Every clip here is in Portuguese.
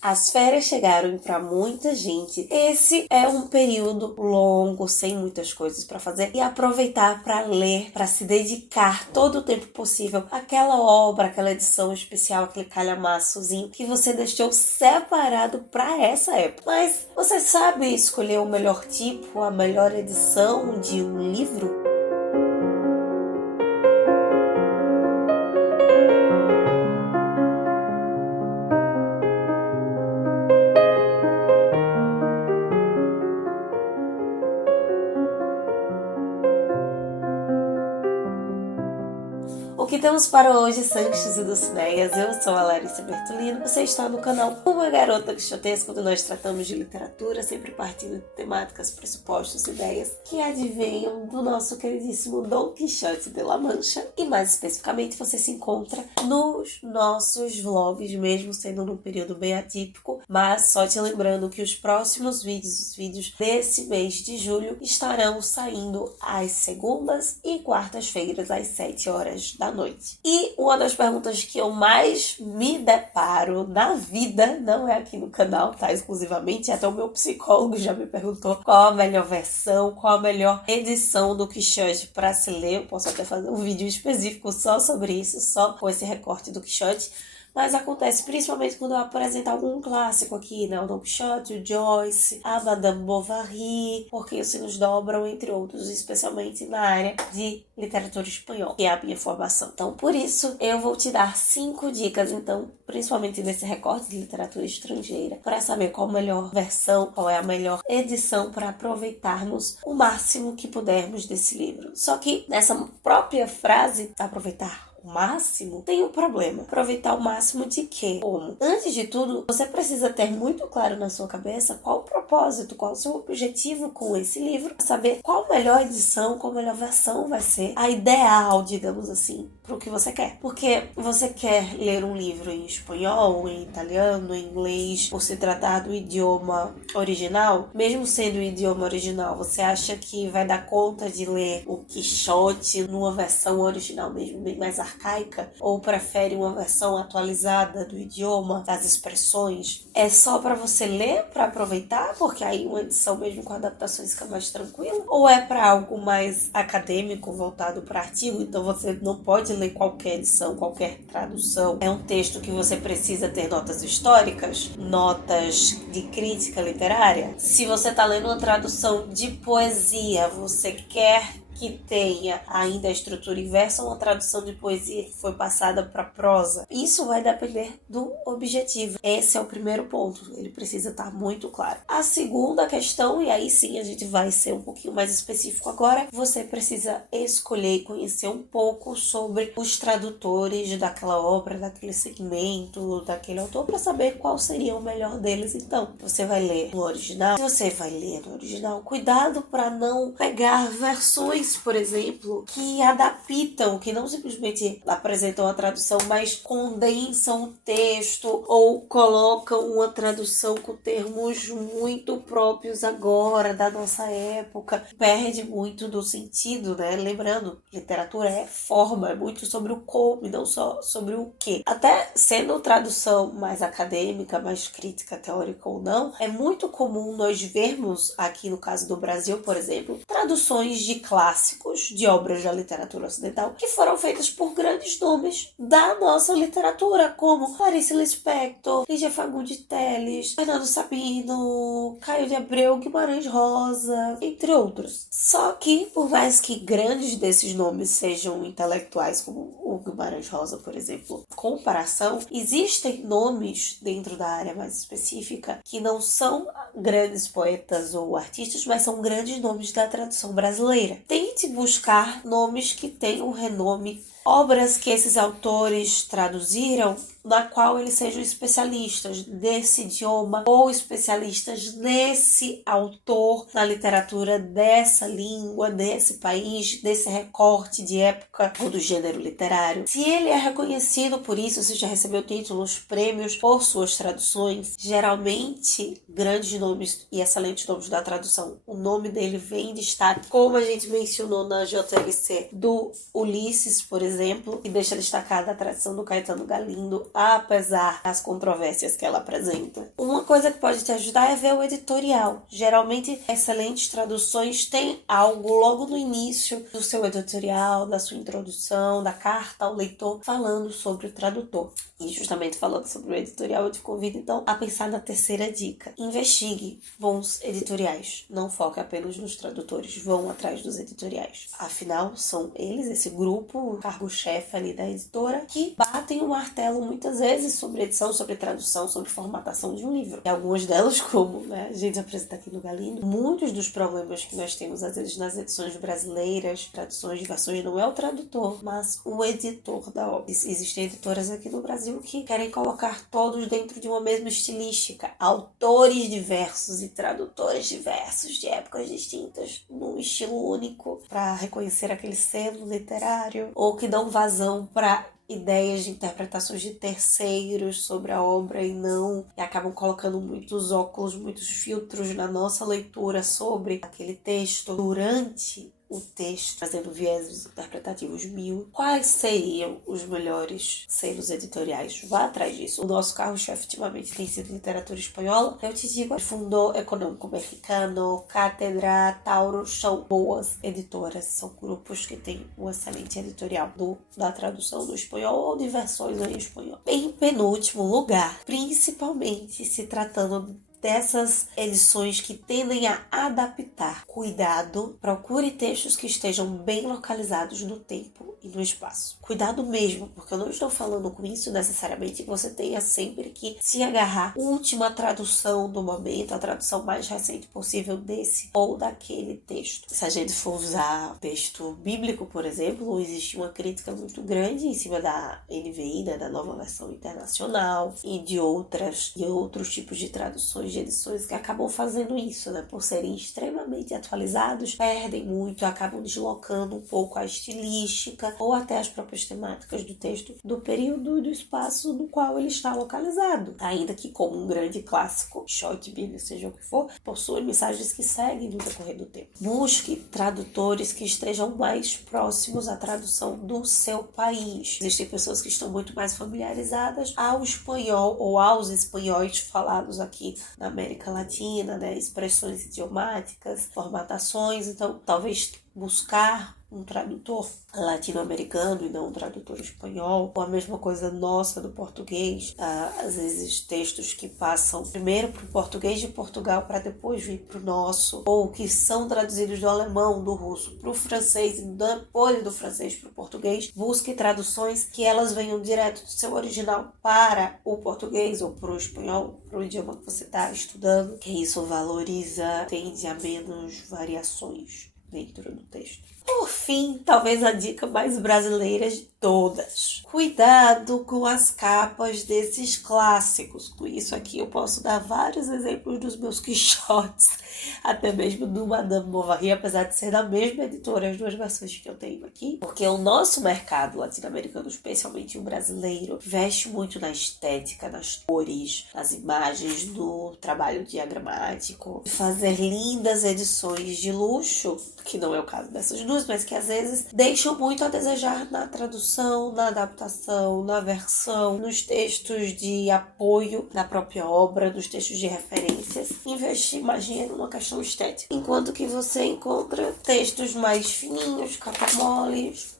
As férias chegaram e para muita gente esse é um período longo, sem muitas coisas para fazer e aproveitar para ler, para se dedicar todo o tempo possível àquela obra, aquela edição especial, aquele calhamaçozinho que você deixou separado para essa época. Mas você sabe escolher o melhor tipo, a melhor edição de um livro? O que temos para hoje, Sanches e Dulcineias? Eu sou a Larissa Bertolino. Você está no canal Uma Garota Quixotesca, onde nós tratamos de literatura, sempre partindo de temáticas, pressupostos, ideias que advenham do nosso queridíssimo Dom Quixote de La Mancha. E mais especificamente, você se encontra nos nossos vlogs, mesmo sendo num período bem atípico. Mas só te lembrando que os próximos vídeos, os vídeos desse mês de julho, estarão saindo às segundas e quartas-feiras, às 7 horas da noite. E uma das perguntas que eu mais me deparo na vida, não é aqui no canal, tá? Exclusivamente, até o meu psicólogo já me perguntou qual a melhor versão, qual a melhor edição do Quixote para se ler. Eu posso até fazer um vídeo específico só sobre isso, só com esse recorte do Quixote. Mas acontece principalmente quando eu apresento algum clássico aqui, né? O Don Quixote, o Joyce, a Madame Bovary, porque se nos dobram, entre outros, especialmente na área de literatura espanhola, que é a minha formação. Então, por isso, eu vou te dar 5 dicas, então, principalmente nesse recorte de literatura estrangeira, para saber qual a melhor versão, qual é a melhor edição para aproveitarmos o máximo que pudermos desse livro. Só que nessa própria frase, aproveitar o máximo, tem um problema. Aproveitar o máximo de quê? Como? Antes de tudo, você precisa ter muito claro na sua cabeça qual o propósito, qual o seu objetivo com esse livro, saber qual a melhor edição, qual a melhor versão vai ser a ideal, digamos assim, para o que você quer. Porque você quer ler um livro em espanhol, em italiano, em inglês, por se tratar do idioma original, mesmo sendo o idioma original, você acha que vai dar conta de ler o Quixote numa versão original mesmo, bem mais arcaica, ou prefere uma versão atualizada do idioma, das expressões? É só para você ler, para aproveitar, porque aí uma edição mesmo com adaptações fica mais tranquila? Ou é para algo mais acadêmico, voltado para artigo, então você não pode ler qualquer edição, qualquer tradução? É um texto que você precisa ter notas históricas, notas de crítica literária? Se você está lendo uma tradução de poesia, você quer que tenha ainda a estrutura inversa ou uma tradução de poesia que foi passada para prosa? Isso vai depender do objetivo. Esse é o primeiro ponto, ele precisa estar muito claro. A segunda questão, e aí sim a gente vai ser um pouquinho mais específico agora, você precisa escolher e conhecer um pouco sobre os tradutores daquela obra, daquele segmento, daquele autor, para saber qual seria o melhor deles. Então, você vai ler no original. Se você vai ler no original, cuidado para não pegar versões, por exemplo, que adaptam, que não simplesmente apresentam a tradução, mas condensam o texto ou colocam uma tradução com termos muito próprios agora, da nossa época. Perde muito do sentido, né? Lembrando, literatura é forma, é muito sobre o como e não só sobre o que. Até sendo tradução mais acadêmica, mais crítica, teórica ou não, é muito comum nós vermos, aqui no caso do Brasil, por exemplo, traduções de clássicos, de obras da literatura ocidental que foram feitas por grandes nomes da nossa literatura, como Clarice Lispector, Lígia Fagundes Telles, Fernando Sabino, Caio de Abreu, Guimarães Rosa, entre outros. Só que, por mais que grandes desses nomes sejam intelectuais, como o Guimarães Rosa, por exemplo, comparação, existem nomes dentro da área mais específica que não são grandes poetas ou artistas, mas são grandes nomes da tradução brasileira. Tente buscar nomes que tenham renome, obras que esses autores traduziram, na qual eles sejam especialistas desse idioma ou especialistas nesse autor, na literatura dessa língua, desse país, desse recorte de época ou do gênero literário. Se ele é reconhecido por isso, se já recebeu títulos, prêmios por suas traduções, geralmente grandes nomes e excelentes nomes da tradução, o nome dele vem em destaque, como a gente mencionou na JLC do Ulisses, por exemplo, exemplo, que deixa destacada a tradição do Caetano Galindo, apesar das controvérsias que ela apresenta. Uma coisa que pode te ajudar é ver o editorial. Geralmente, excelentes traduções têm algo logo no início do seu editorial, da sua introdução, da carta ao leitor, falando sobre o tradutor. E justamente falando sobre o editorial, eu te convido então a pensar na terceira dica. Investigue bons editoriais. Não foque apenas nos tradutores, vão atrás dos editoriais. Afinal, são eles, esse grupo, o cargo-chefe ali da editora, que batem o martelo muitas vezes sobre edição, sobre tradução, sobre formatação de um livro. E algumas delas, como a gente apresenta aqui no Galindo, muitos dos problemas que nós temos às vezes nas edições brasileiras, traduções de versões, não é o tradutor, mas o editor da obra. Existem editoras aqui no Brasil que querem colocar todos dentro de uma mesma estilística. Autores diversos e tradutores diversos de épocas distintas num estilo único para reconhecer aquele selo literário, ou que dão vazão para ideias de interpretações de terceiros sobre a obra e acabam colocando muitos óculos, muitos filtros na nossa leitura sobre aquele texto durante o texto, trazendo vieses interpretativos mil. Quais seriam os melhores selos editoriais? Vá atrás disso. O nosso carro-chefe ultimamente tem sido literatura espanhola. Eu te digo, Fundo Econômico Mexicano, Cátedra, Tauro, são boas editoras. São grupos que têm um excelente editorial da tradução do espanhol ou de versões em espanhol. Em penúltimo lugar, principalmente se tratando dessas edições que tendem a adaptar. Cuidado, procure textos que estejam bem localizados no tempo e no espaço. Cuidado mesmo, porque eu não estou falando com isso necessariamente que você tenha sempre que se agarrar à última tradução do momento, a tradução mais recente possível desse ou daquele texto. Se a gente for usar texto bíblico, por exemplo, existe uma crítica muito grande em cima da NVI, da Nova Versão Internacional, e de outros tipos de traduções de edições que acabam fazendo isso, por serem extremamente atualizados, perdem muito, acabam deslocando um pouco a estilística ou até as próprias temáticas do texto do período e do espaço no qual ele está localizado. Ainda que, como um grande clássico, short bíblico, seja o que for, possui mensagens que seguem no decorrer do tempo. Busque tradutores que estejam mais próximos à tradução do seu país. Existem pessoas que estão muito mais familiarizadas ao espanhol ou aos espanhóis falados aqui na América Latina, expressões idiomáticas, formatações. Então, talvez buscar um tradutor latino-americano e não um tradutor espanhol, ou a mesma coisa nossa do português. Às vezes textos que passam primeiro para o português de Portugal para depois vir para o nosso, ou que são traduzidos do alemão, do russo para o francês e depois do francês para o português. Busque traduções que elas venham direto do seu original para o português ou para o espanhol, para o idioma que você está estudando, que isso valoriza, tende a menos variações dentro do texto. Por fim, talvez a dica mais brasileira de todas. Cuidado com as capas desses clássicos. Com isso aqui eu posso dar vários exemplos dos meus quixotes, até mesmo do Madame Bovary, apesar de ser da mesma editora, as duas versões que eu tenho aqui, porque o nosso mercado latino-americano, especialmente o brasileiro, veste muito na estética, nas cores, nas imagens, do trabalho diagramático, fazer lindas edições de luxo, que não é o caso dessas duas, mas que às vezes deixam muito a desejar na tradução, na adaptação, na versão, nos textos de apoio da própria obra, nos textos de referências. Investir mais dinheiro numa questão estética. Enquanto que você encontra textos mais fininhos, capa moles,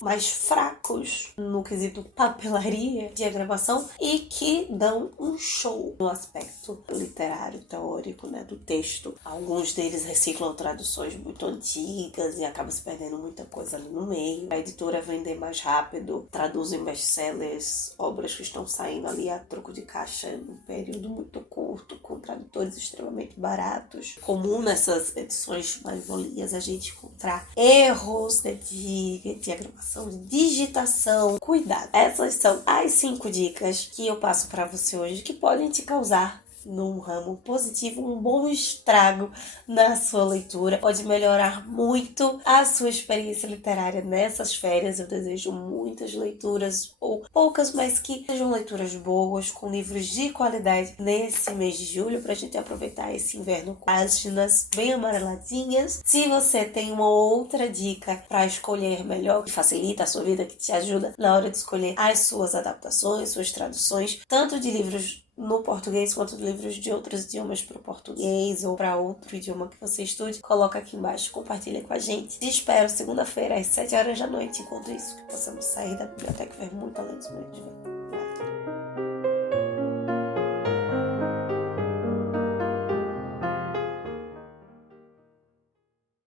mais fracos no quesito papelaria, diagramação, e que dão um show no aspecto literário, teórico, do texto. Alguns deles reciclam traduções muito antigas e acaba se perdendo muita coisa ali no meio. A editora vender mais rápido, traduzem best-sellers, obras que estão saindo ali a troco de caixa num período muito curto, com tradutores extremamente baratos. Comum nessas edições mais volias a gente encontrar erros de diagramação, de digitação. Cuidado! Essas são as 5 dicas que eu passo para você hoje que podem te causar num ramo positivo, um bom estrago na sua leitura. Pode melhorar muito a sua experiência literária nessas férias. Eu desejo muitas leituras, ou poucas, mas que sejam leituras boas, com livros de qualidade nesse mês de julho, pra gente aproveitar esse inverno com páginas bem amareladinhas. Se você tem uma outra dica para escolher melhor, que facilita a sua vida, que te ajuda na hora de escolher as suas adaptações, suas traduções, tanto de livros no português quanto de livros de outros idiomas para o português ou para outro idioma que você estude, coloca aqui embaixo, compartilha com a gente. Te espero segunda-feira às 7 horas da noite. Enquanto isso, que possamos sair da biblioteca e ver muito além dos meus de ver.